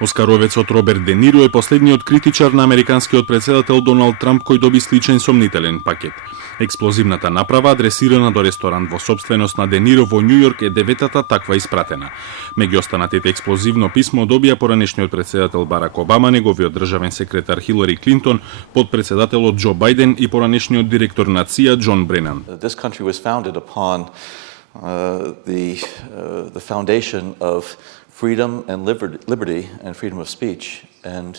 Оскаровецот Роберт Де Ниро е последниот критичар на американскиот претседател Доналд Трамп кој доби сличен сомнителен пакет. Експлозивната направа, адресирана до ресторант во собственост на Де Ниро во Њу Јорк, е деветата таква испратена. Меѓу останатите експлозивно писмо добија поранешниот претседател Барак Обама, неговиот државен секретар Хилари Клинтон, подпредседателот Џо Бајден и поранешниот директор на ЦИА Џон Бренан. This country was founded upon the foundation of freedom and liberty and freedom of speech. And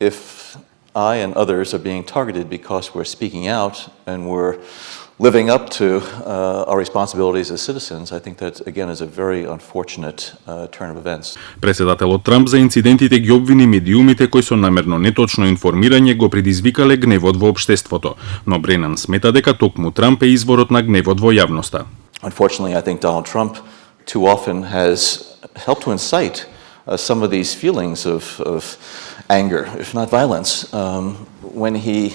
if I and others are being targeted because we're speaking out and we're living up to our responsibilities as citizens, I think that, again, is a very unfortunate turn of events. Председателот Трамп за инцидентите ги обвини медиумите кои со намерно неточно информирање го предизвикале гневот во општеството, но Бренан смета дека токму Трамп е изворот на гневот во јавноста. Unfortunately, I think Donald Trump too often has helped to incite some of these feelings of anger, if not violence, when he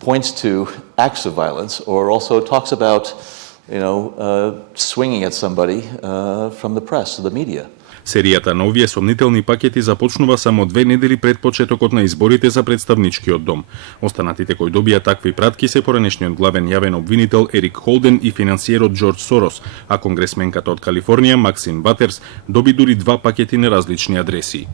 points to acts of violence or also talks about, swinging at somebody from the press, the media. Серијата на овие сомнителни пакети започнува само 2 недели пред почетокот на изборите за представничкиот дом. Останатите кои добија такви пратки се поранешниот главен јавен обвинител Ерик Холден и финансиерот Џорџ Сорос, а конгресменката од Калифорнија Максин Батерс доби дури 2 пакети на различни адреси.